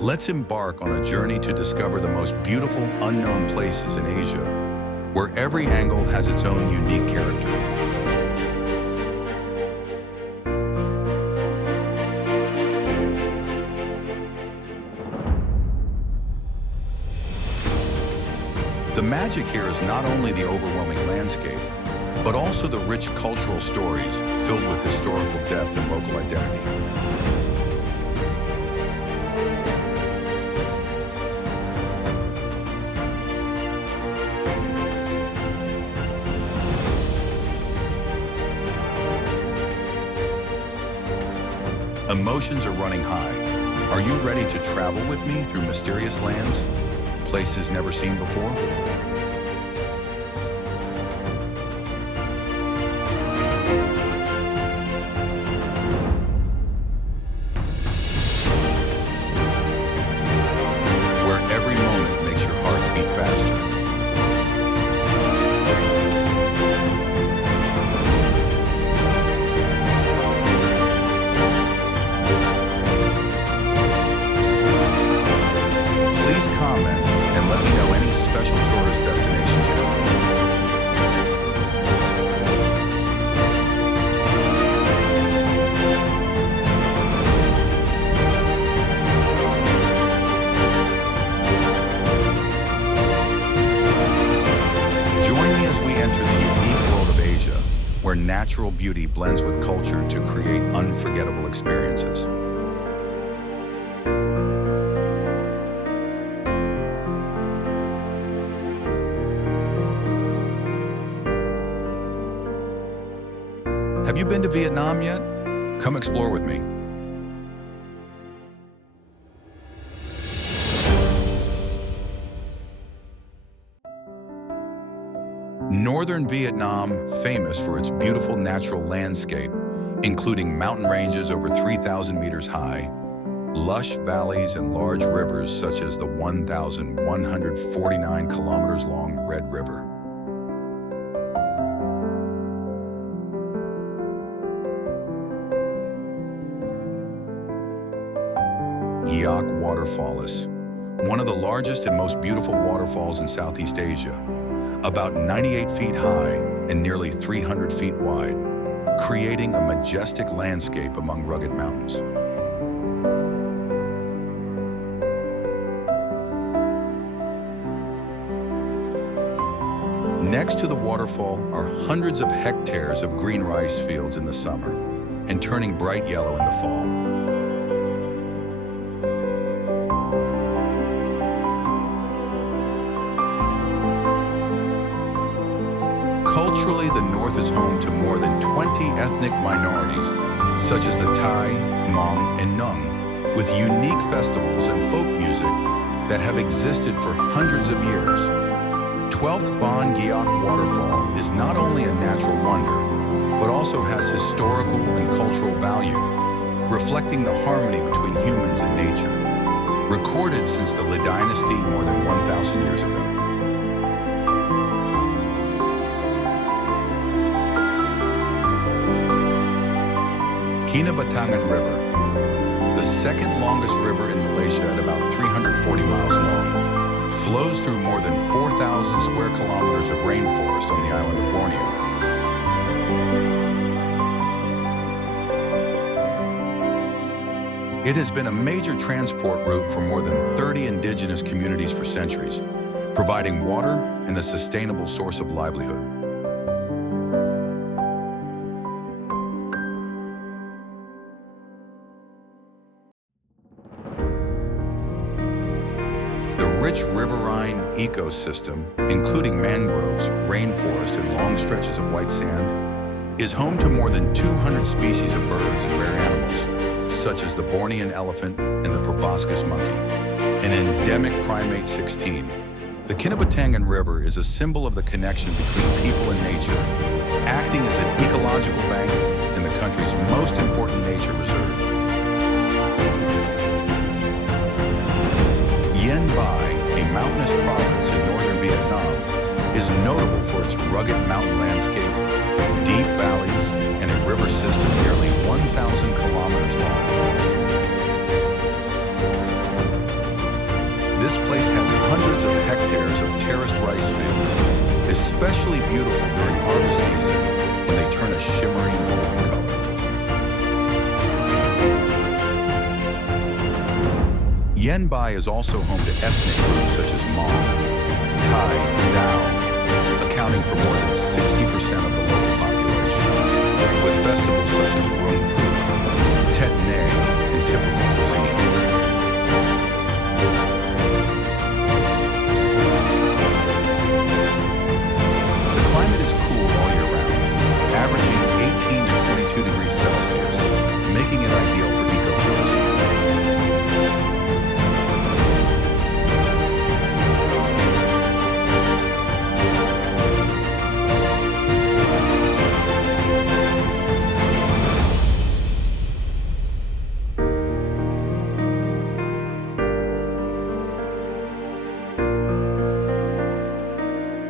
Let's embark on a journey to discover the most beautiful unknown places in Asia, where every angle has its own unique character. The magic here is not only the overwhelming landscape, but also the rich cultural stories filled with historical depth and local identity. Emotions are running high. Are you ready to travel with me through mysterious lands, places never seen before? Where every moment makes your heart beat faster. Where natural beauty blends with culture to create unforgettable experiences. Have you been to Vietnam yet? Come explore with me. Northern Vietnam, famous for its beautiful natural landscape, including mountain ranges over 3,000 meters high, lush valleys and large rivers such as the 1,149 kilometers long Red River. Gioc Waterfall is one of the largest and most beautiful waterfalls in Southeast Asia, about 98 feet high and nearly 300 feet wide, creating a majestic landscape among rugged mountains. Next to the waterfall are hundreds of hectares of green rice fields in the summer and turning bright yellow in the fall. Culturally, the North is home to more than 20 ethnic minorities, such as the Thai, Hmong, and Nung, with unique festivals and folk music that have existed for hundreds of years. 12th Bon Gioc Waterfall is not only a natural wonder, but also has historical and cultural value, reflecting the harmony between humans and nature, recorded since the Le Dynasty more than 1,000 years ago. Kinabatangan River, the second longest river in Malaysia at about 340 miles long, flows through more than 4,000 square kilometers of rainforest on the island of Borneo. It has been a major transport route for more than 30 indigenous communities for centuries, providing water and a sustainable source of livelihood. Rich riverine ecosystem, including mangroves, rainforest, and long stretches of white sand, is home to more than 200 species of birds and rare animals, such as the Bornean elephant and the proboscis monkey, an endemic primate 16. The Kinabatangan River is a symbol of the connection between people and nature, acting as an ecological bank in the country's most important nature reserve. Yen Bai, a mountainous province in northern Vietnam, is notable for its rugged mountain landscape, deep valleys, and a river system nearly 1,000 kilometers long. Bai is also home to ethnic groups such as Hmong, Thai, and Dao, accounting for more than 60% of the local population, with festivals such as Rung Pu, Tet Nay, and typical cuisine. The climate is cool all year round, averaging 18 to 22 degrees Celsius, making it ideal for ecotourism.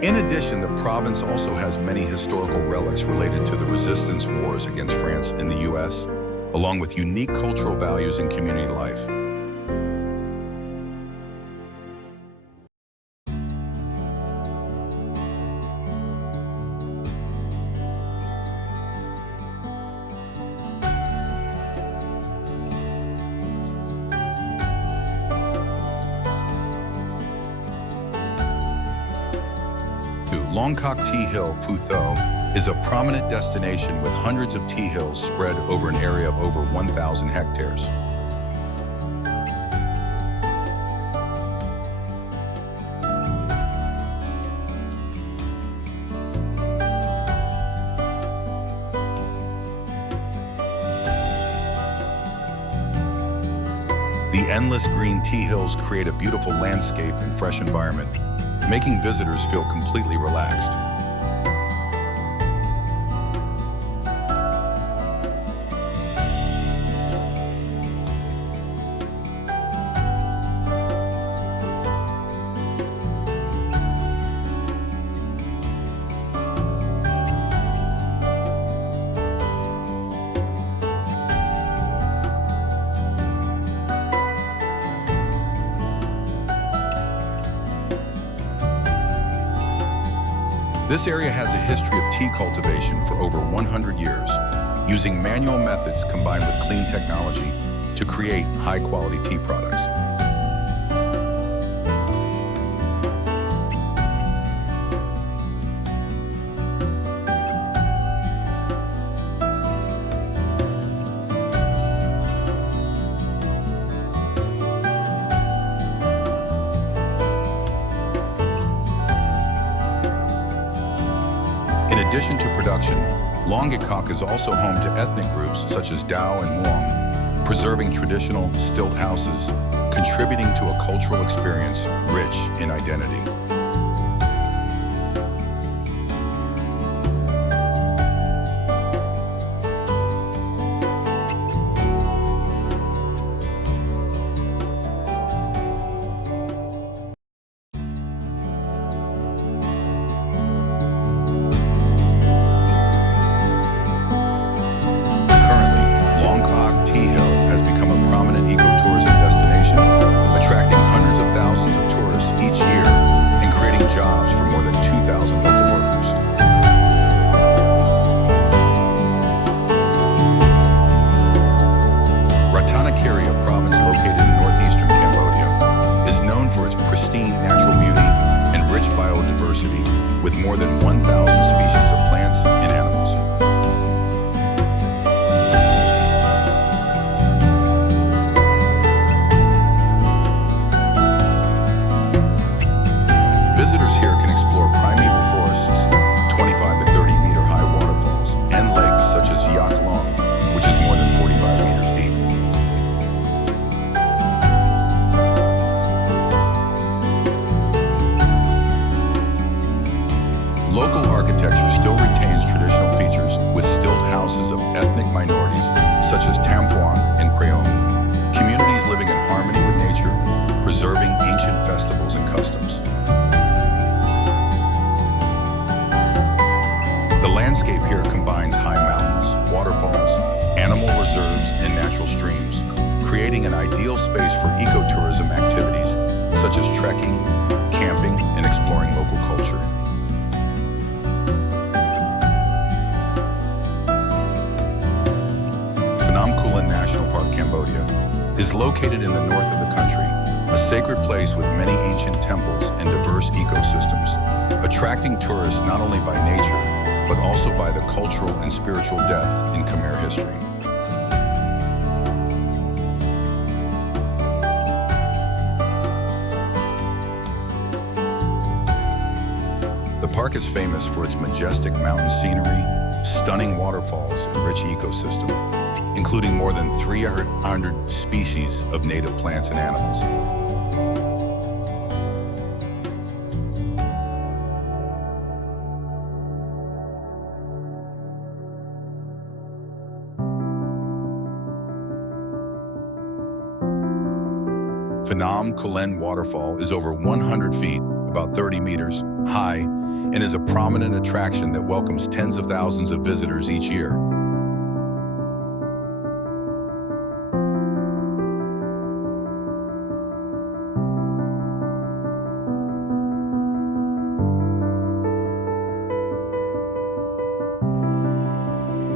In addition, the province also has many historical relics related to the resistance wars against France in the U.S., along with unique cultural values and community life. Coc Tea Hill, Phu Tho, is a prominent destination with hundreds of tea hills spread over an area of over 1,000 hectares. The endless green tea hills create a beautiful landscape and fresh environment, making visitors feel completely relaxed. This area has a history of tea cultivation for over 100 years, using manual methods combined with clean technology to create high-quality tea products. In addition to production, Longitcock is also home to ethnic groups such as Dao and Muong, preserving traditional stilt houses, contributing to a cultural experience rich in identity. With more than 1,000 species of plants and animals. Visitors here can explore primeval forests, 25 to 30 meter high waterfalls, and lakes such as Gioc Long, which is more than 45 meters deep. Local architecture still retains traditional features with stilt houses of ethnic minorities such as Tampuan and Crayon, communities living in harmony with nature, preserving ancient festivals and customs. The landscape here combines high mountains, waterfalls, animal reserves, and natural streams, creating an ideal space for ecotourism activities such as trekking, camping, and exploring local culture. Phnom Kulen National Park, Cambodia, is located in the north of the country, a sacred place with many ancient temples and diverse ecosystems, attracting tourists not only by nature, but also by the cultural and spiritual depth in Khmer history. The park is famous for its majestic mountain scenery, stunning waterfalls, and rich ecosystem, including more than 300 species of native plants and animals. Phnom Kulen Waterfall is over 100 feet, about 30 meters, high, and is a prominent attraction that welcomes tens of thousands of visitors each year.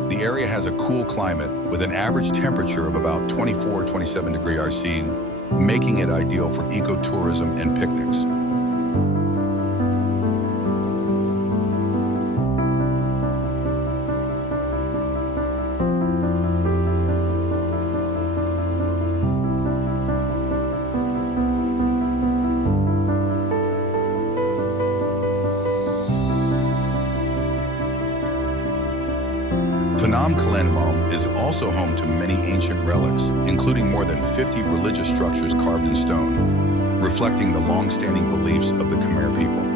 The area has a cool climate with an average temperature of about 24-27 degrees RC, making it ideal for ecotourism and picnics. Phnom Kulen is also home to many ancient relics, including more than 50 religious structures carved in stone, reflecting the long-standing beliefs of the Khmer people.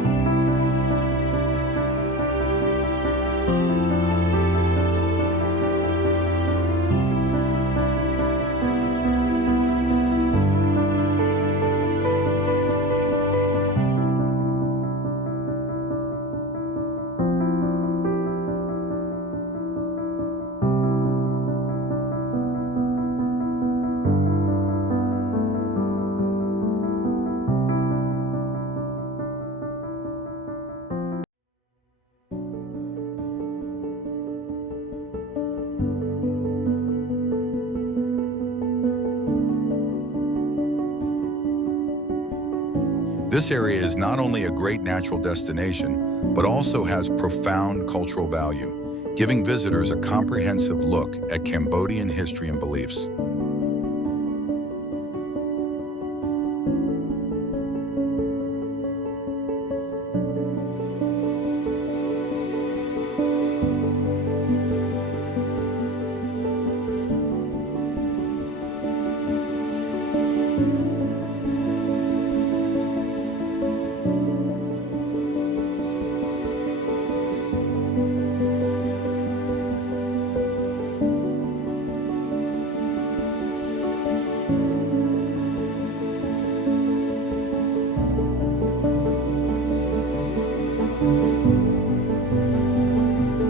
This area is not only a great natural destination, but also has profound cultural value, giving visitors a comprehensive look at Cambodian history and beliefs.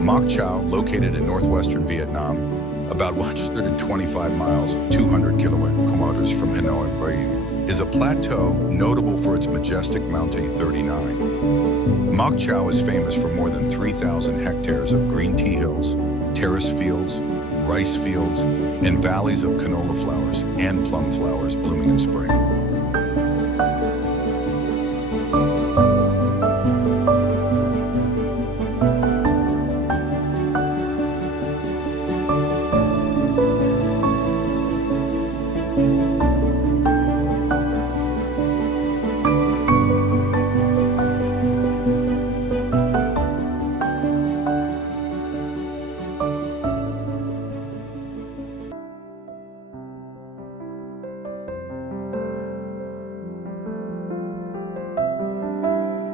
Moc Chau, located in northwestern Vietnam, about 125 miles, 200 kilometers from Hanoi, is a plateau notable for its majestic Mount A39. Moc Chau is famous for more than 3,000 hectares of green tea hills, terrace fields, rice fields, and valleys of canola flowers and plum flowers blooming in spring.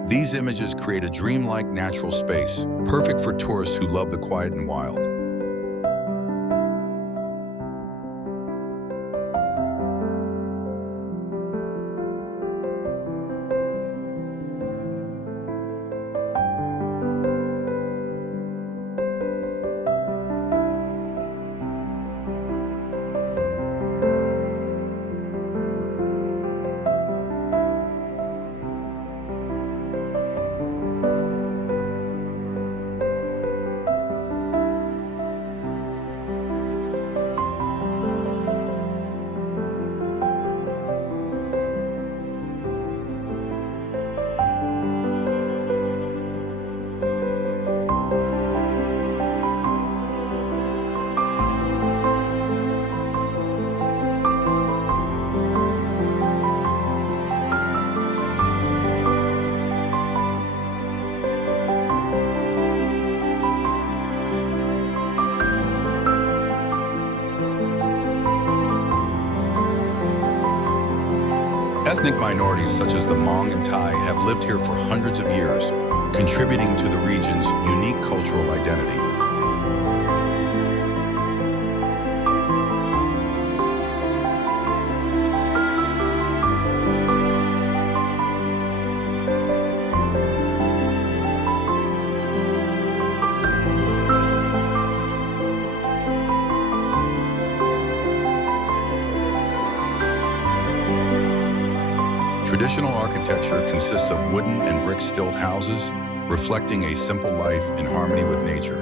These images create a dreamlike natural space, perfect for tourists who love the quiet and wild. Ethnic minorities such as the Hmong and Thai have lived here for hundreds of years, contributing to the region's unique cultural identity. Traditional architecture consists of wooden and brick stilt houses, reflecting a simple life in harmony with nature.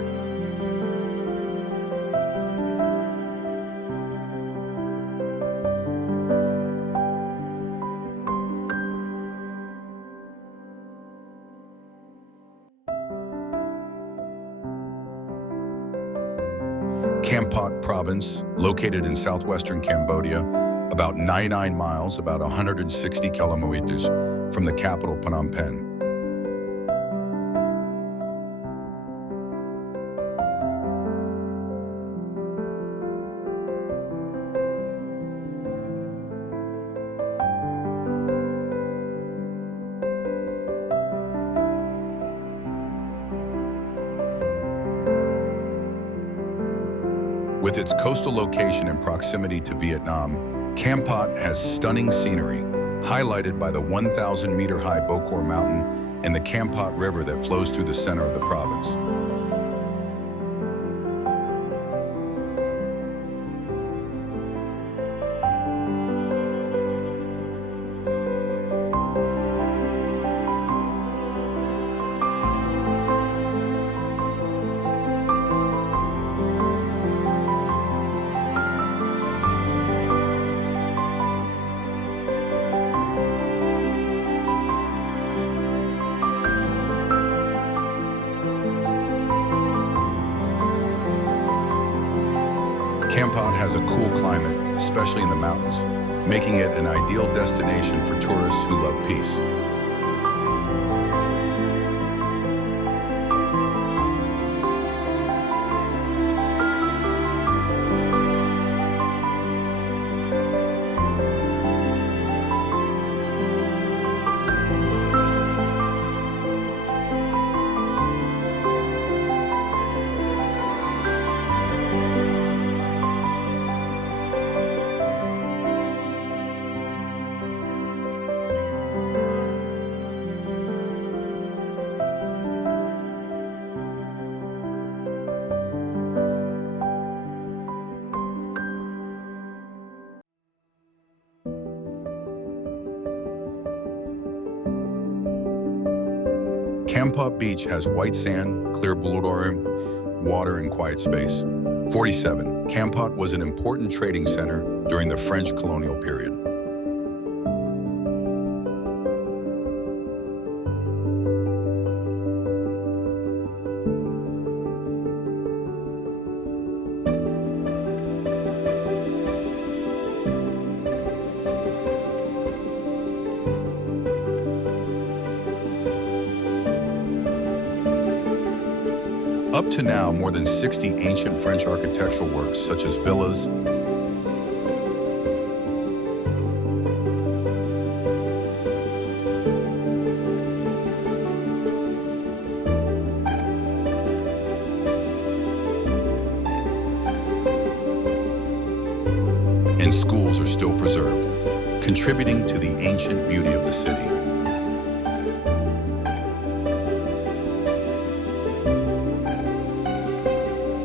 Kampot Province, located in southwestern Cambodia, about 99 miles, about 160 kilometers from the capital Phnom Penh. With its coastal location and proximity to Vietnam, Kampot has stunning scenery, highlighted by the 1,000-meter-high Bokor Mountain and the Kampot River that flows through the center of the province. Kampot has a cool climate, especially in the mountains, making it an ideal destination for tourists who love peace. Kampot Beach has white sand, clear blue water, and quiet space. 47. Kampot was an important trading center during the French colonial period. Up to now, more than 60 ancient French architectural works, such as villas, and schools are still preserved, contributing to the ancient beauty of the city.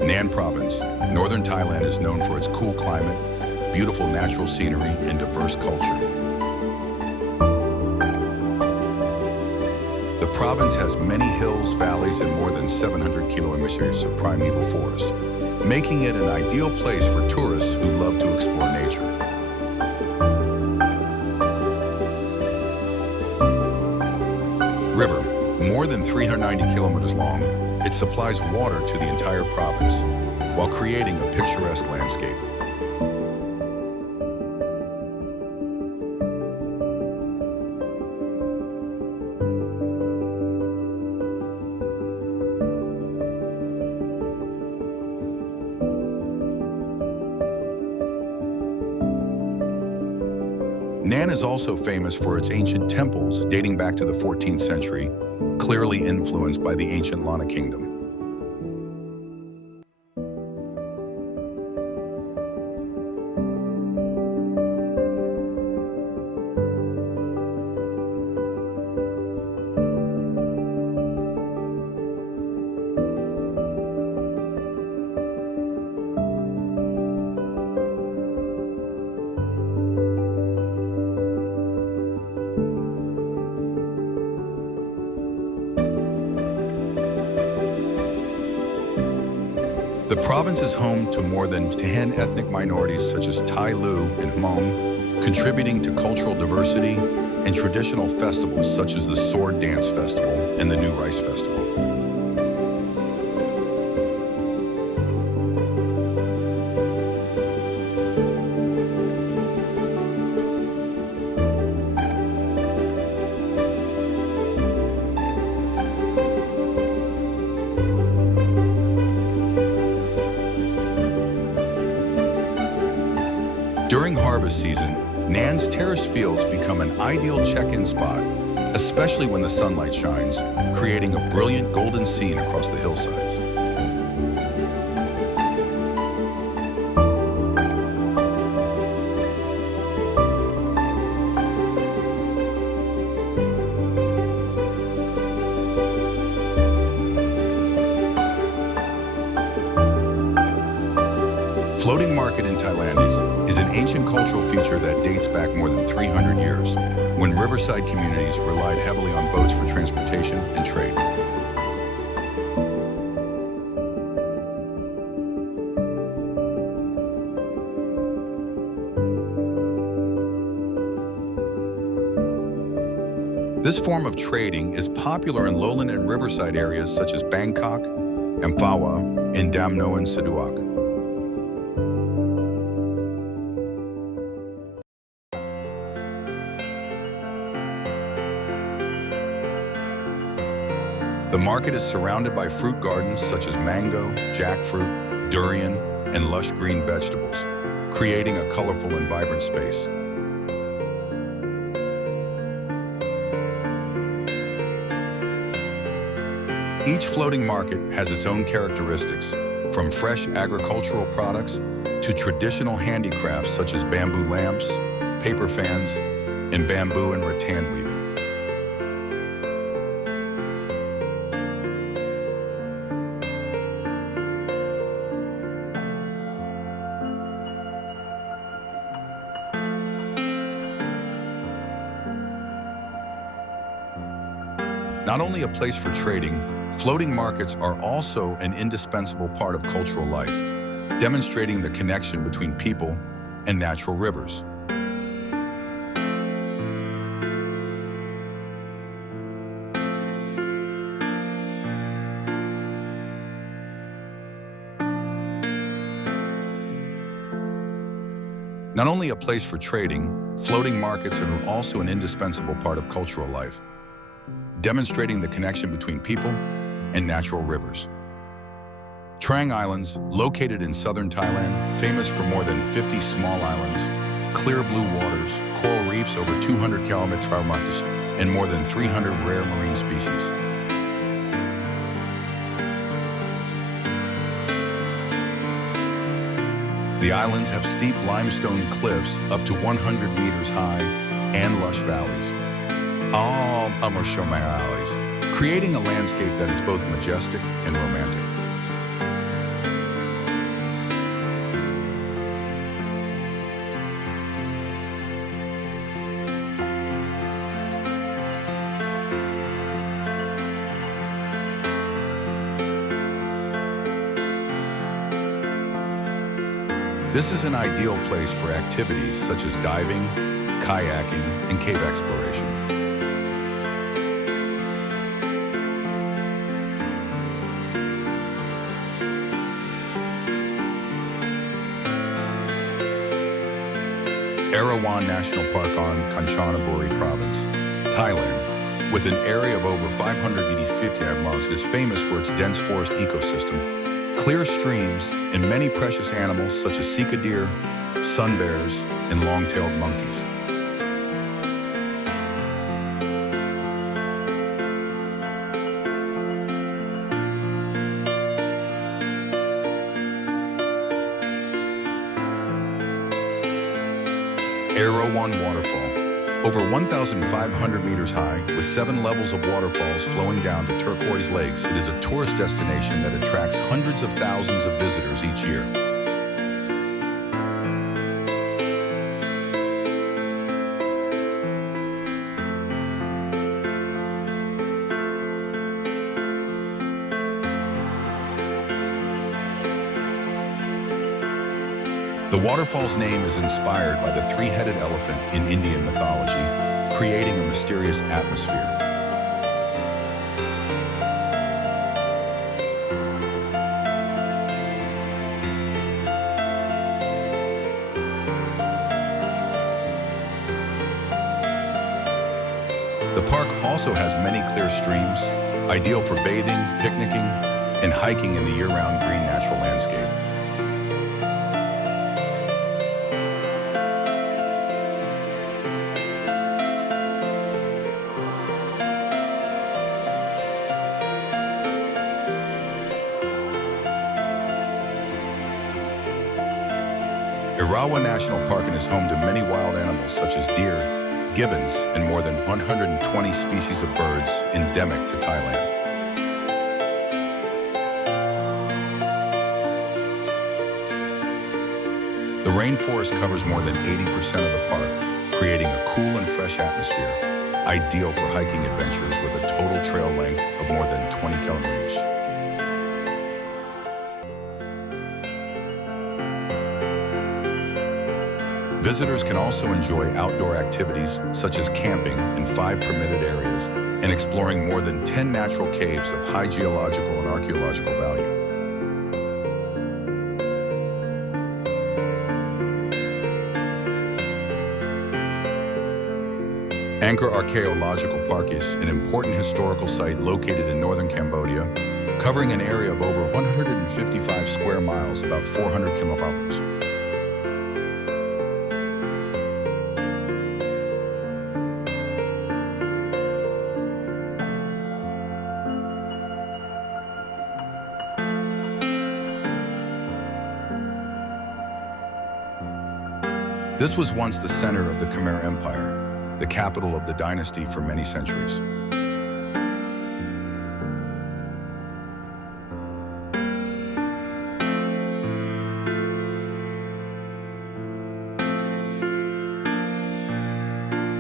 Nan Province, northern Thailand, is known for its cool climate, beautiful natural scenery, and diverse culture. The province has many hills, valleys, and more than 700 kilometers of primeval forest, making it an ideal place for tourists who love to explore nature. River, more than 390 kilometers long, it supplies water to the entire province, while creating a picturesque landscape. Nan is also famous for its ancient temples dating back to the 14th century, clearly influenced by the ancient Lana Kingdom. The province is home to more than 10 ethnic minorities such as Thai Lu and Hmong, contributing to cultural diversity and traditional festivals such as the Sword Dance Festival and the New Rice Festival. During harvest season, Nan's terraced fields become an ideal check-in spot, especially when the sunlight shines, creating a brilliant golden scene across the hillsides. Floating market in Thailand is an ancient cultural feature that dates back more than 300 years, when riverside communities relied heavily on boats for transportation and trade. This form of trading is popular in lowland and riverside areas such as Bangkok, Amphawa, and Dam Noan Saduak. The market is surrounded by fruit gardens such as mango, jackfruit, durian, and lush green vegetables, creating a colorful and vibrant space. Each floating market has its own characteristics, from fresh agricultural products to traditional handicrafts such as bamboo lamps, paper fans, and bamboo and rattan weaving. Not only a place for trading, floating markets are also an indispensable part of cultural life, demonstrating the connection between people and natural rivers. Not only a place for trading, floating markets are also an indispensable part of cultural life, demonstrating the connection between people and natural rivers. Trang Islands, located in southern Thailand, famous for more than 50 small islands, clear blue waters, coral reefs over 200 kilometers, and more than 300 rare marine species. The islands have steep limestone cliffs up to 100 meters high and lush valleys. All Amershoma alleys, creating a landscape that is both majestic and romantic. This is an ideal place for activities such as diving, kayaking, and cave exploration. Erawan National Park on Kanchanaburi Province, Thailand, with an area of over 580 hectares, is famous for its dense forest ecosystem, clear streams, and many precious animals such as sika deer, sun bears, and long-tailed monkeys. Erawan Waterfall. Over 1,500 meters high, with 7 levels of waterfalls flowing down to turquoise lakes, it is a tourist destination that attracts hundreds of thousands of visitors each year. The waterfall's name is inspired by the three-headed elephant in Indian mythology, creating a mysterious atmosphere. The park also has many clear streams, ideal for bathing, picnicking, and hiking in the year-round green natural landscape. Erawan National Park is home to many wild animals such as deer, gibbons, and more than 120 species of birds endemic to Thailand. The rainforest covers more than 80% of the park, creating a cool and fresh atmosphere, ideal for hiking adventures with a total trail length of more than 20 kilometers. Visitors can also enjoy outdoor activities such as camping in 5 permitted areas and exploring more than 10 natural caves of high geological and archaeological value. Angkor Archaeological Park is an important historical site located in northern Cambodia, covering an area of over 155 square miles, about 400 kilometers. This was once the center of the Khmer Empire, the capital of the dynasty for many centuries.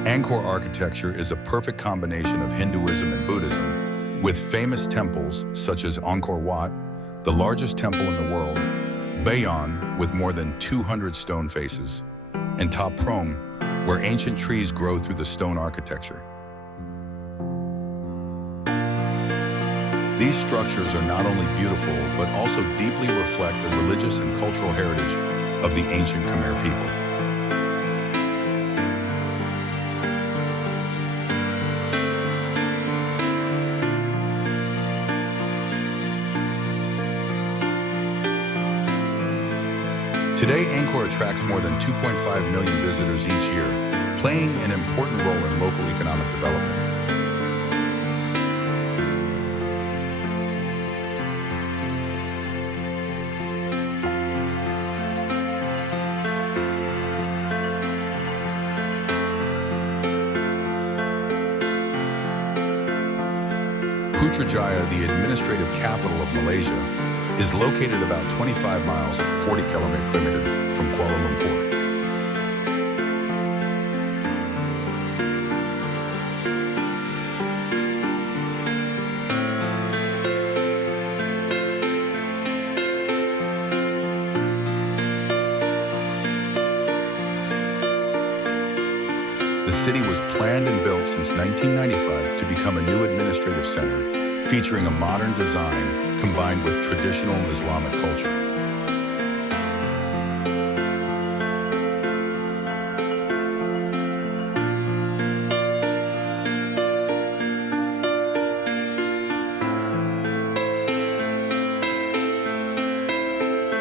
Angkor architecture is a perfect combination of Hinduism and Buddhism, with famous temples such as Angkor Wat, the largest temple in the world, Bayon, with more than 200 stone faces, and Thap Prom, where ancient trees grow through the stone architecture. These structures are not only beautiful, but also deeply reflect the religious and cultural heritage of the ancient Khmer people. Today, Angkor attracts more than 2.5 million visitors each year, playing an important role in local economic development. Putrajaya, the administrative capital of Malaysia, is located about 25 miles, 40 kilometers from Kuala Lumpur. The city was planned and built since 1995 to become a new administrative center, featuring a modern design combined with traditional Islamic culture.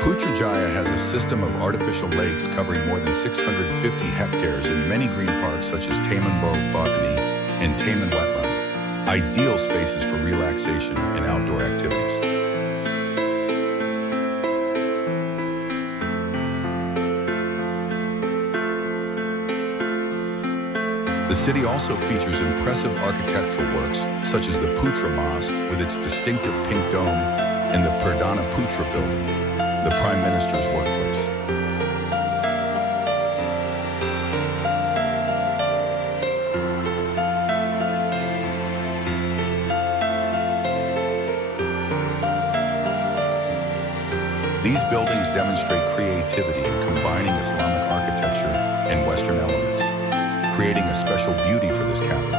Putrajaya has a system of artificial lakes covering more than 650 hectares in many green parks such as Taman Botany and Taman Wetland, ideal spaces for relaxation and outdoor activities. The city also features impressive architectural works, such as the Putra Mosque with its distinctive pink dome and the Perdana Putra building, the Prime Minister's workplace. These buildings demonstrate creativity in combining Islamic architecture and Western elements, creating a special beauty for this capital.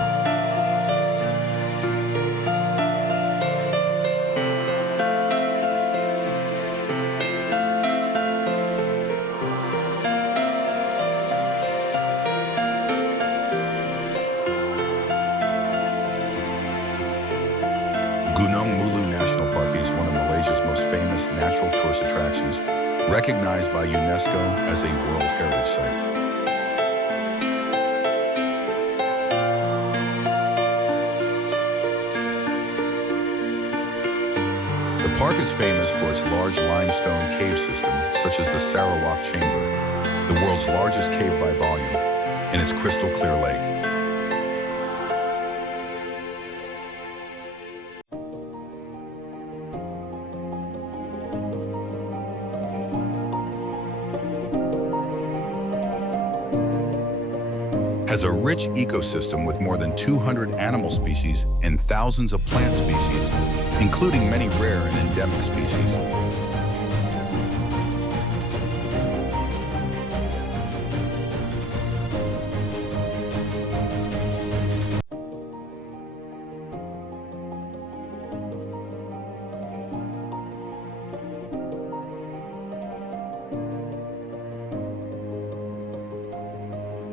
Gunung Mulu National Park is one of Malaysia's most famous natural tourist attractions, recognized by UNESCO as a World Heritage Site. The park is famous for its large limestone cave system, such as the Sarawak Chamber, the world's largest cave by volume, and its crystal clear lake. Has a rich ecosystem with more than 200 animal species and thousands of plant species, including many rare and endemic species.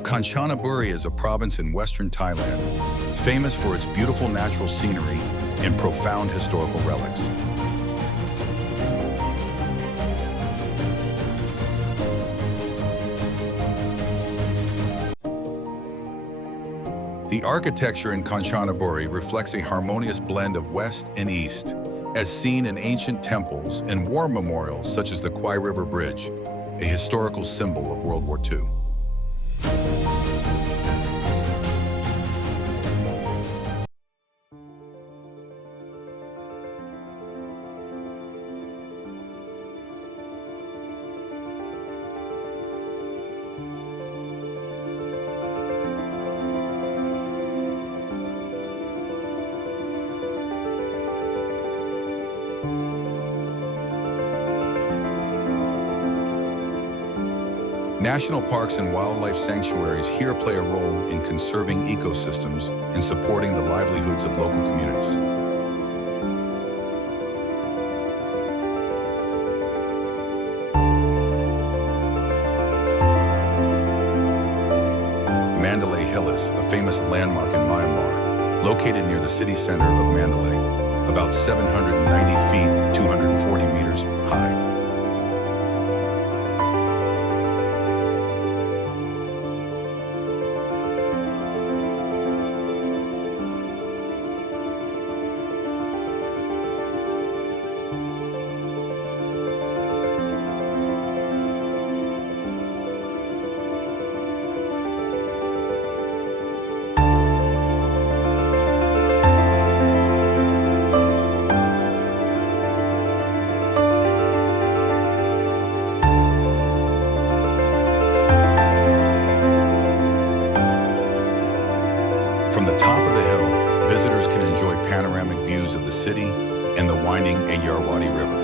Kanchanaburi is a province in western Thailand, famous for its beautiful natural scenery and profound historical relics. The architecture in Kanchanaburi reflects a harmonious blend of west and east, as seen in ancient temples and war memorials such as the Kwai River Bridge, a historical symbol of World War II. National parks and wildlife sanctuaries here play a role in conserving ecosystems and supporting the livelihoods of local communities. Mandalay Hill is a famous landmark in Myanmar, located near the city center of Mandalay, about 790 feet, 240 meters high. From the top of the hill, visitors can enjoy panoramic views of the city and the winding Erawan River.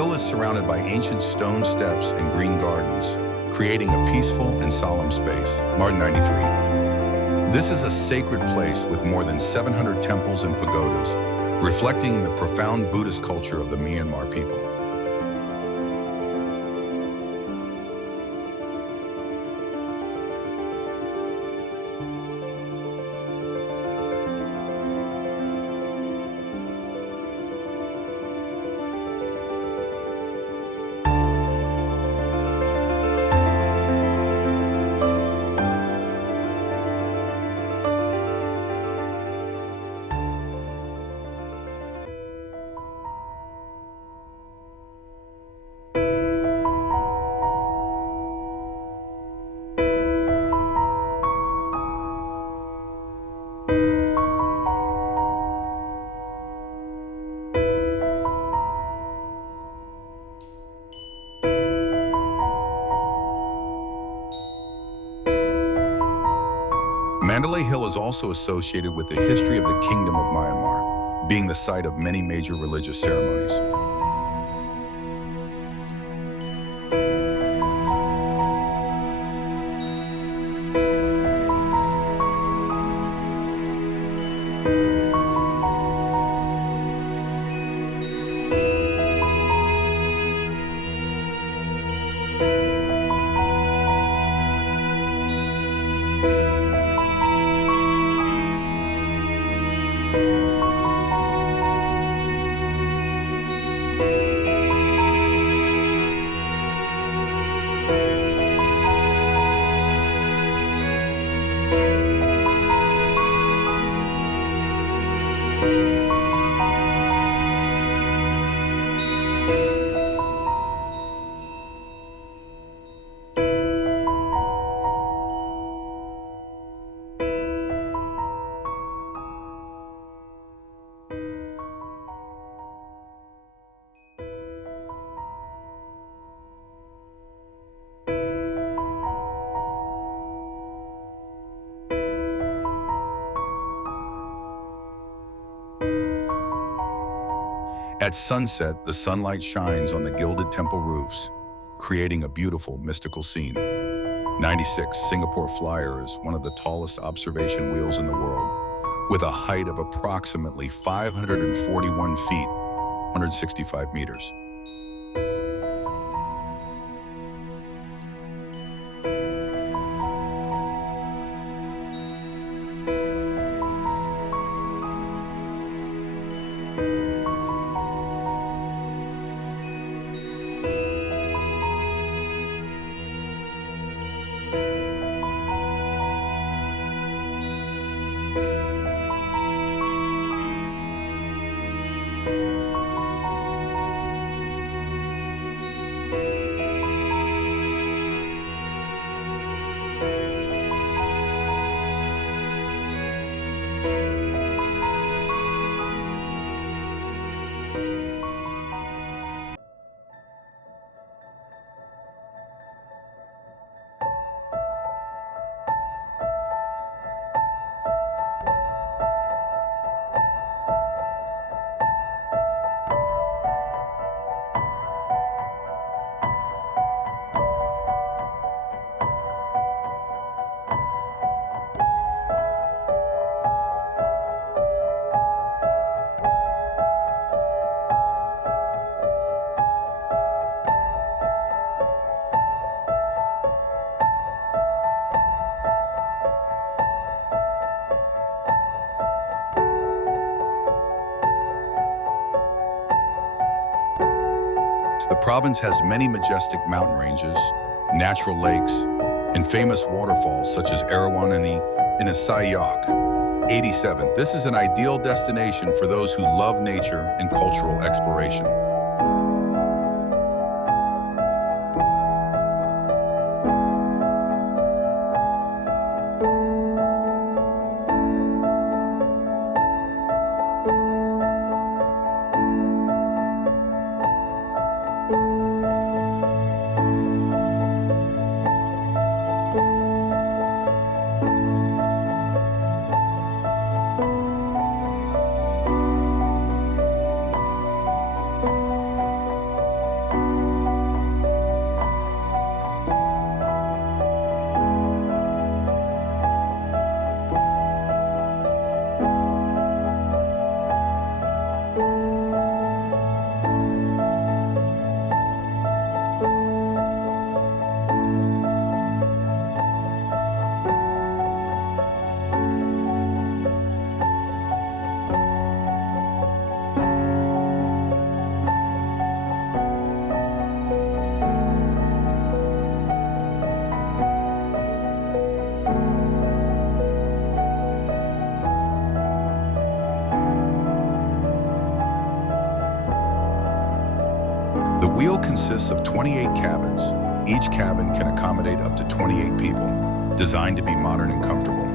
hill is surrounded by ancient stone steps and green gardens, creating a peaceful and solemn space. Martin 93. This is a sacred place with more than 700 temples and pagodas, reflecting the profound Buddhist culture of the Myanmar people. Mandalay Hill is also associated with the history of the Kingdom of Myanmar, being the site of many major religious ceremonies. At sunset, the sunlight shines on the gilded temple roofs, creating a beautiful mystical scene. 96 Singapore Flyer is one of the tallest observation wheels in the world, with a height of approximately 541 feet, 165 meters. The province has many majestic mountain ranges, natural lakes, and famous waterfalls such as Erawan and Gioc. 87. This is an ideal destination for those who love nature and cultural exploration. consists of 28 cabins. Each cabin can accommodate up to 28 people, designed to be modern and comfortable.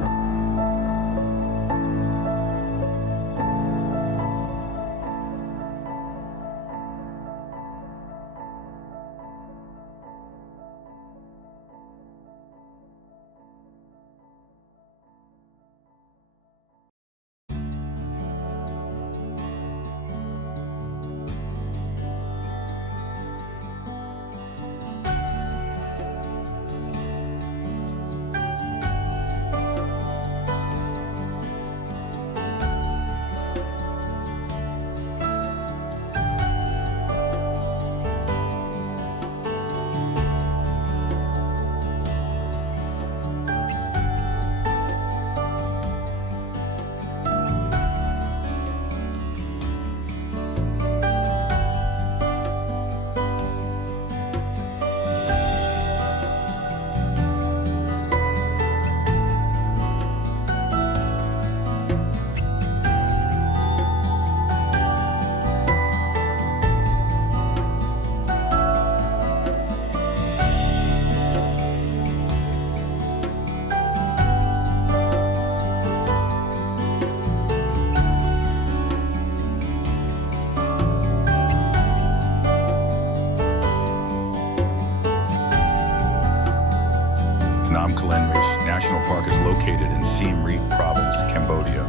Phnom National Park is located in Siem Reap Province, Cambodia,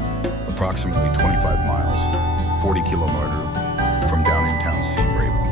approximately 25 miles, 40 kilometers from downtown Siem Reap.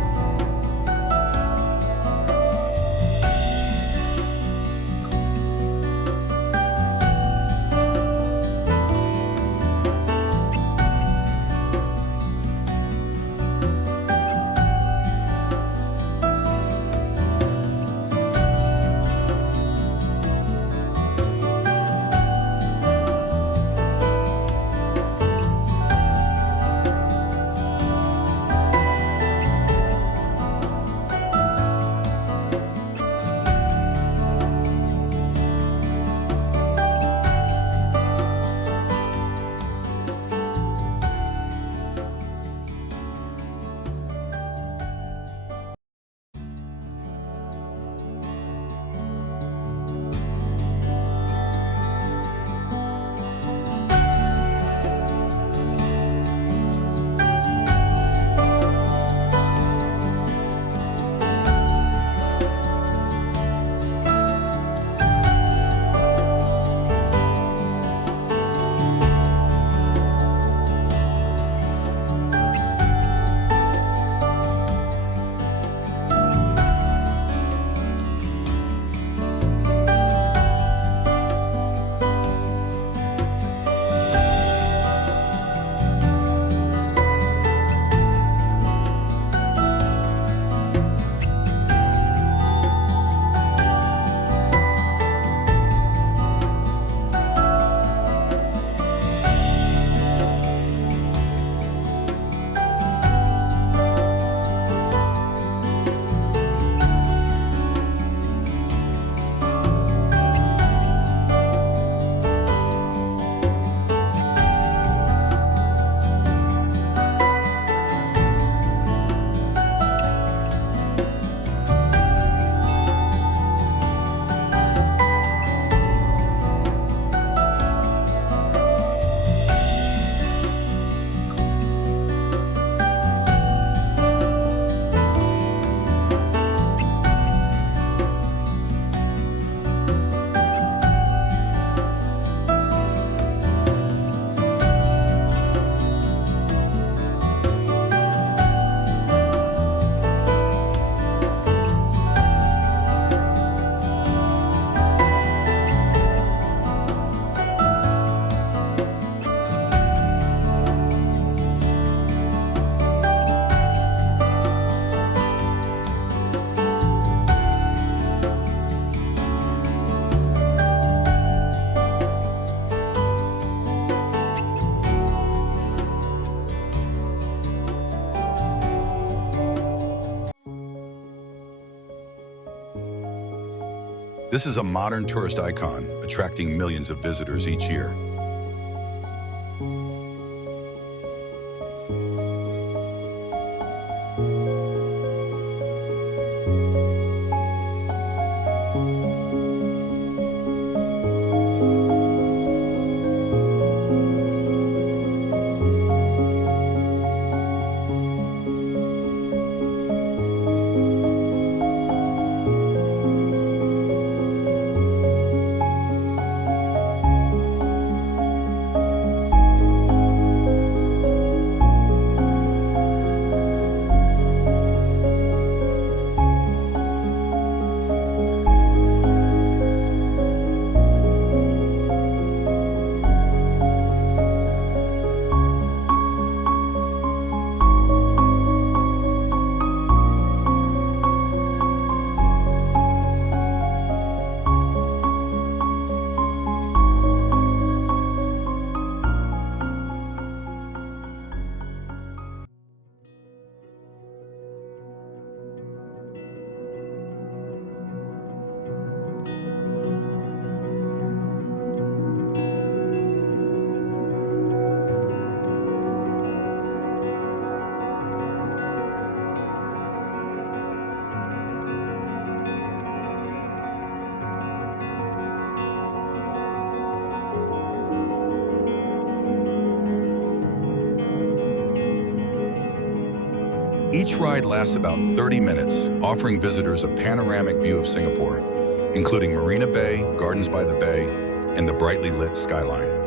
This is a modern tourist icon, attracting millions of visitors each year. Each ride lasts about 30 minutes, offering visitors a panoramic view of Singapore, including Marina Bay, Gardens by the Bay, and the brightly lit skyline.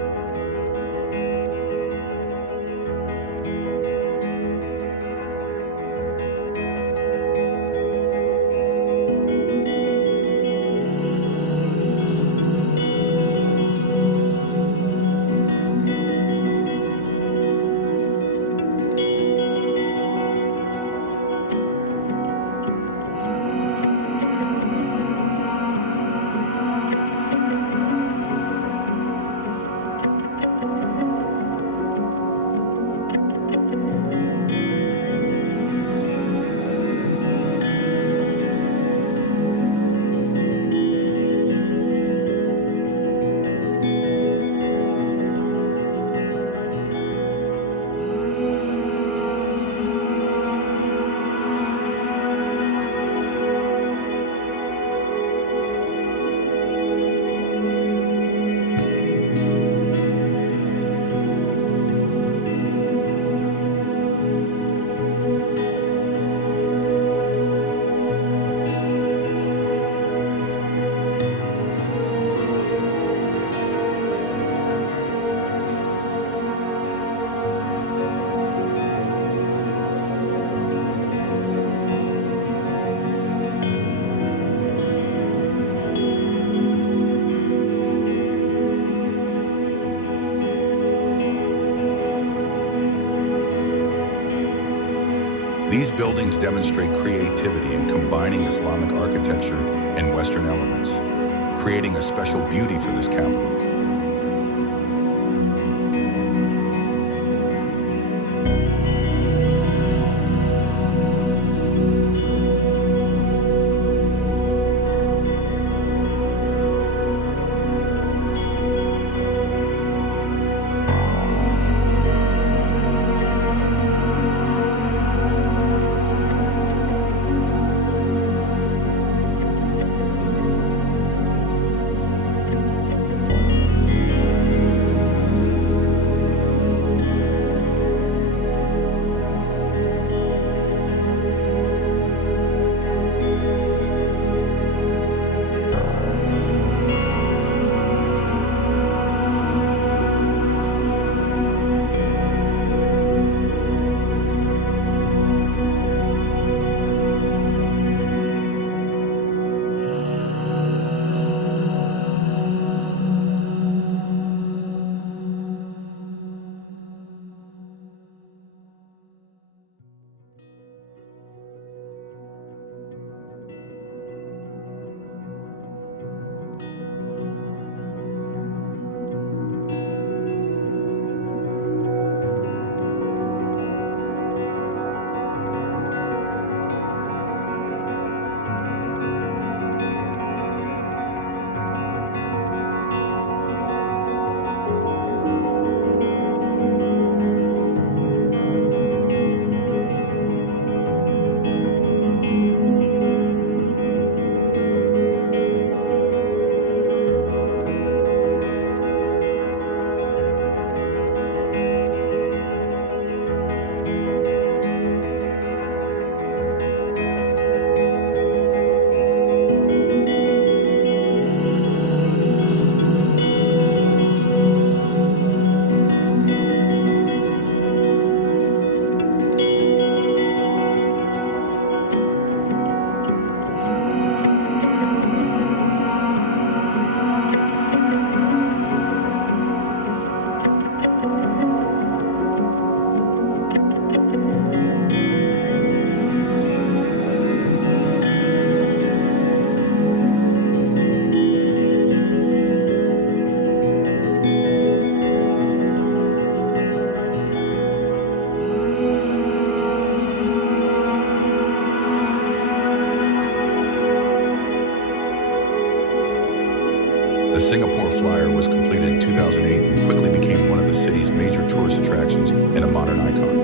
These buildings demonstrate creativity in combining Islamic architecture and Western elements, creating a special beauty for this capital. The Singapore Flyer was completed in 2008 and quickly became one of the city's major tourist attractions and a modern icon.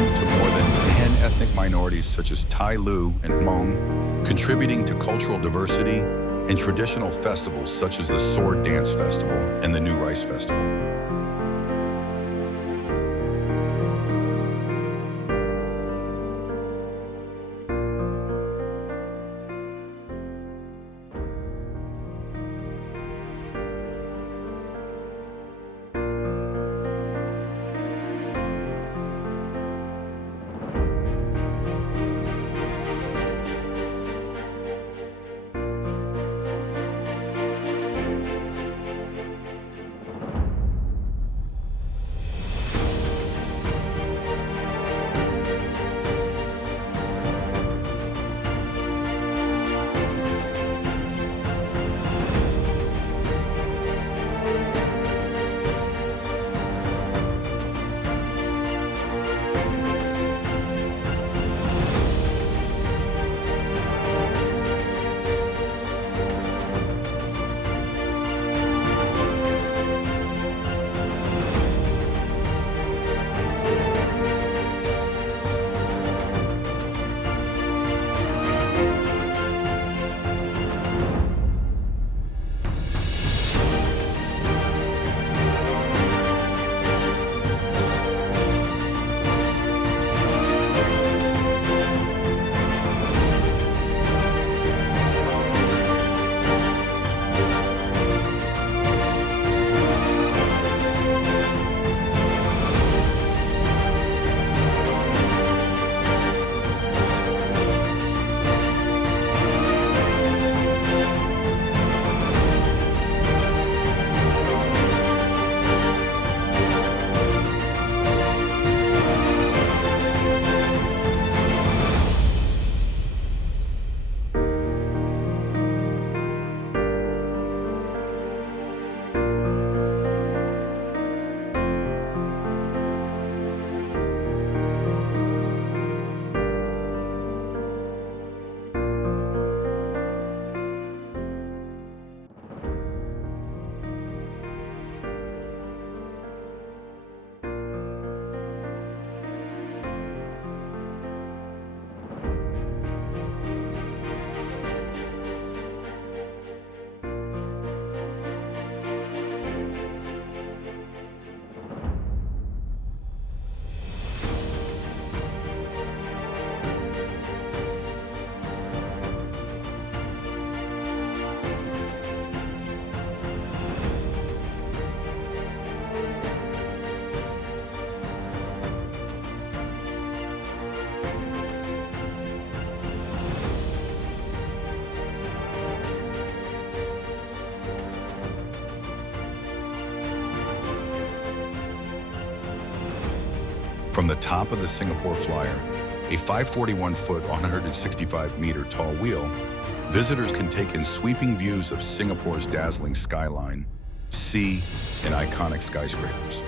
home to more than 10 ethnic minorities such as Thai, Lu, and Hmong, contributing to cultural diversity and traditional festivals such as the Sword Dance Festival and the New Rice Festival. From the top of the Singapore Flyer, a 541-foot, 165-meter tall wheel, visitors can take in sweeping views of Singapore's dazzling skyline, sea, and iconic skyscrapers.